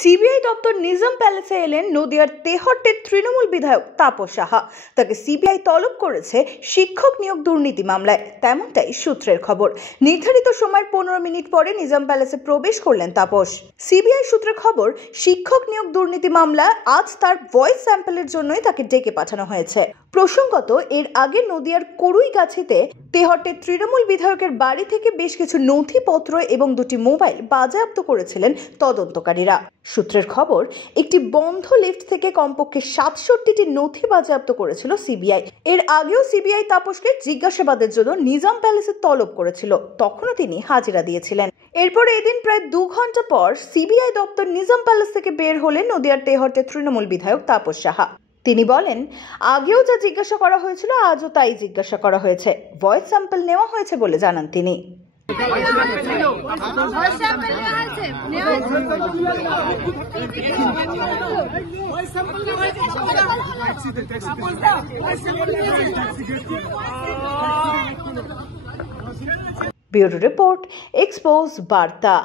CBI দপ্তর নিজাম প্যালেসে এলেন নদিয়ার তেহট্টের তৃণমূল বিধায়ক তাপস সাহা। তাকে সিবিআই তলব করেছে শিক্ষক নিয়োগ দুর্নীতি মামলায়, তেমনটাই সূত্রের খবর। নির্ধারিত সময়ের 15 মিনিট পরে নিজাম প্যালেসে প্রবেশ করলেন তাপস। সিবিআই সূত্রের খবর, শিক্ষক নিয়োগ দুর্নীতি মামলায় আজ তার ভয়েস স্যাম্পলের জন্যই তাকে ডেকে পাঠানো হয়েছে। প্রসঙ্গত, এর আগে নদিয়ার কড়ুইগাছিতে তেহট্টের তৃণমূল বিধায়কের বাড়ি থেকে বেশ কিছু নথিপত্র এবং 2টি মোবাইল বাজেয়াপ্ত করেছিলেন তদন্তকারীরা। সূত্রের খবর, একটি বন্ধ লিফট থেকে কমপক্ষে 67টি নথি বাজেয়াপ্ত করেছিল সিবিআই। এর আগেও সিবিআই তাপসকে জিজ্ঞাসাবাদের জন্য নিজাম প্যালেসে তলব করেছিল, তখনও তিনি হাজিরা দিয়েছিলেন। এরপর এদিন প্রায় 2 ঘন্টা পর সিবিআই দপ্তর নিজাম প্যালেস থেকে বের হলেন নদিয়ার তেহট্টের তৃণমূল বিধায়ক তাপস সাহা। তিনি বলেন, আগেও যা জিজ্ঞাসা করা হয়েছিল আজও তাই জিজ্ঞাসা করা হয়েছে। ভয়েস স্যাম্পল নেওয়া হয়েছে বলে জানান তিনি। ব্যুরো রিপোর্ট, এক্সপোজ বার্তা।